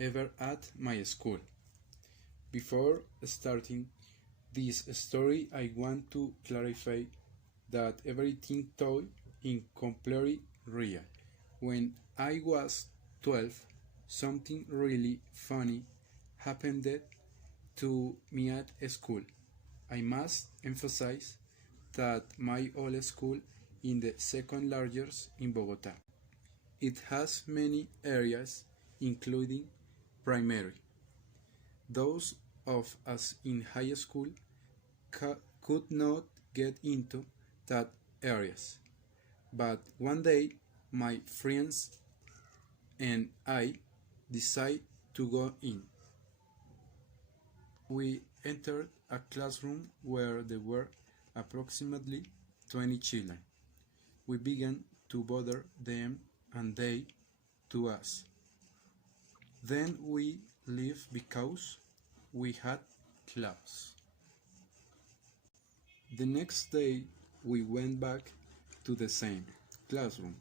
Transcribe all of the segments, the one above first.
ever at my school. Before starting this story, I want to clarify that everything told is completely real. When I was 12, something really funny happened to me at school. I must emphasize that my old school is the second largest in Bogota. It has many areas, including primary. Those of us in high school could not get into that areas. But one day, my friends and I decided to go in. We entered a classroom where there were approximately 20 children. We began to bother them and they to us. Then we left because we had class. The next day we went back to the same classroom,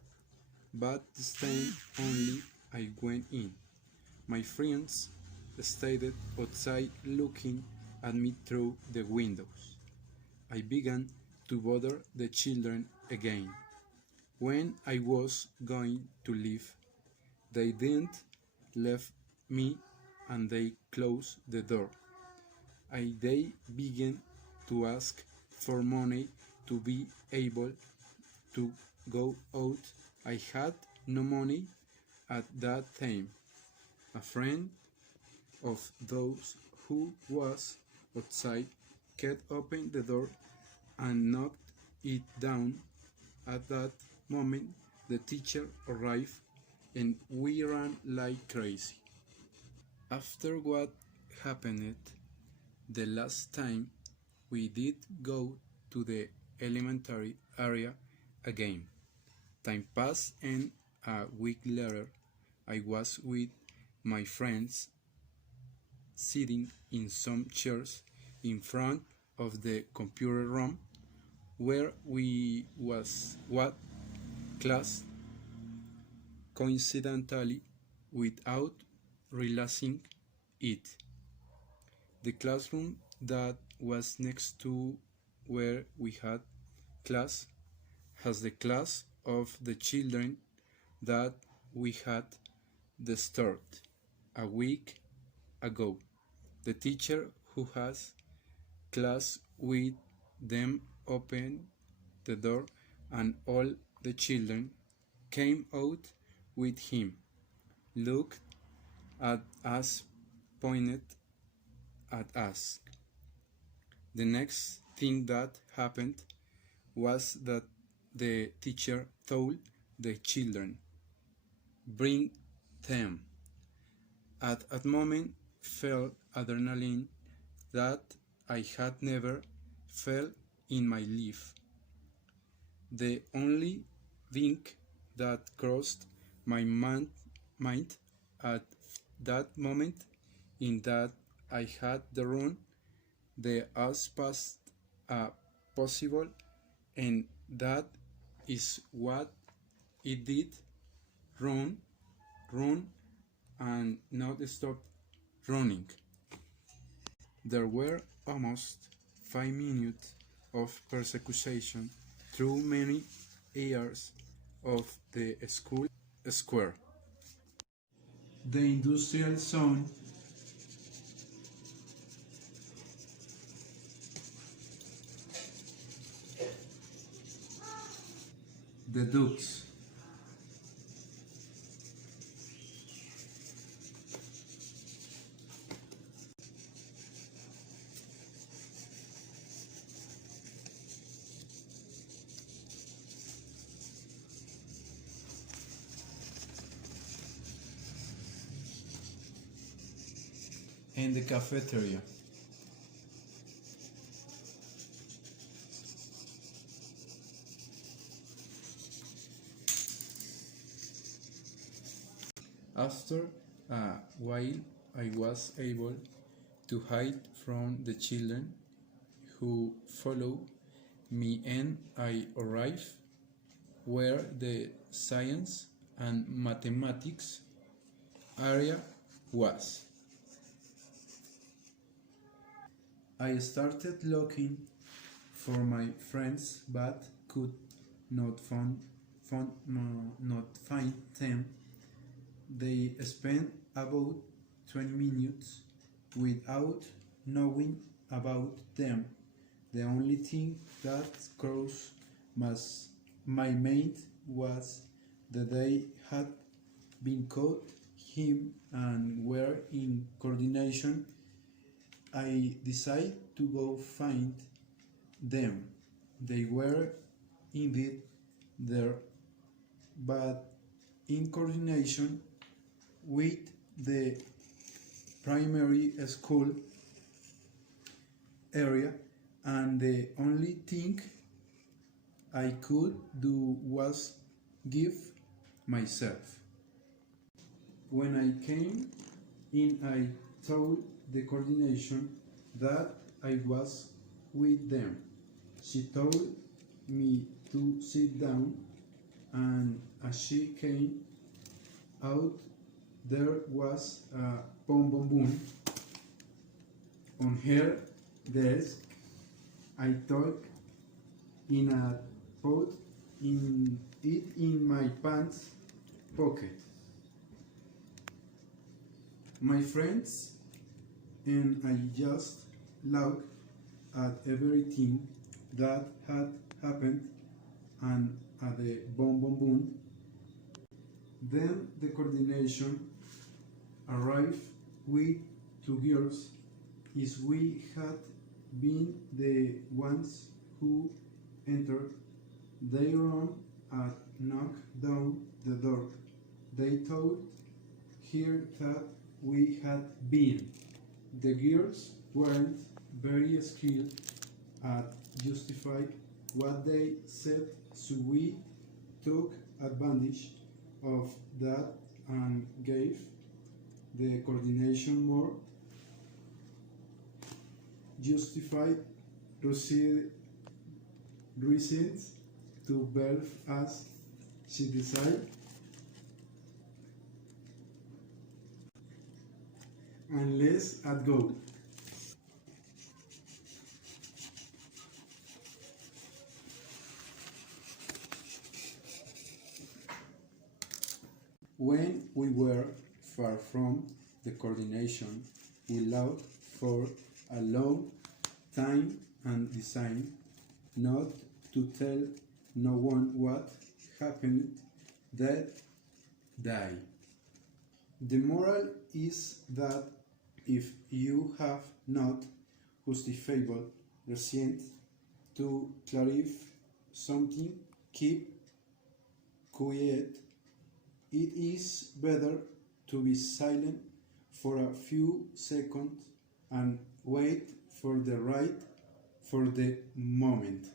but this time only I went in. My friends stayed outside looking at me through the windows. I began to bother the children again. When I was going to leave, they didn't leave me and they closed the door. They began to ask for money to be able to go out. I had no money at that time. A friend of those who was outside kept open the door and knocked it down. At that moment, the teacher arrived and we ran like crazy. After what happened the last time, we did go to the elementary area again. Time passed and a week later, I was with my friends sitting in some chairs in front of the computer room where we was what class. Coincidentally, without realizing it, the classroom that was next to where we had class has the class of the children that we had the start a week ago. The teacher who has class with them opened the door and all the children came out with him, looked at us, pointed at us. The next thing that happened was that the teacher told the children, "Bring them." At that moment felt adrenaline that I had never felt in my life. The only thing that crossed my mind at that moment in that I had to run the as fast as possible, and that is what it did. Run, and not stop running. There were almost 5 minutes of persecution through many areas of the school square. The industrial zone, the ducts, and the cafeteria. After a while, I was able to hide from the children who followed me, and I arrived where the science and mathematics area was. I started looking for my friends but could not find them. They spent about 20 minutes without knowing about them. The only thing that crossed my mind was that they had been caught him and were in coordination. I decided to go find them. They were indeed there, but in coordination with the primary school area, and the only thing I could do was give myself. When I came in, I told the coordination that I was with them. She told me to sit down, and as she came out, there was a boom on her desk. I took in a put it in my pants pocket. My friends and I just looked at everything that had happened and at the boom. Then the coordination arrived with two girls, as we had been the ones who entered. They ran and knocked down the door. They told her that we had been. The girls weren't very skilled at justifying what they said, so we took advantage of that and gave the coordination more justified reasons to help us. She decided, and let's go. When we were far from the coordination, we looked for a long time and decided not to tell no one what happened that day. The moral is that if you have not justifiable reasons to clarify something, keep quiet. It is better to be silent for a few seconds and wait for the moment.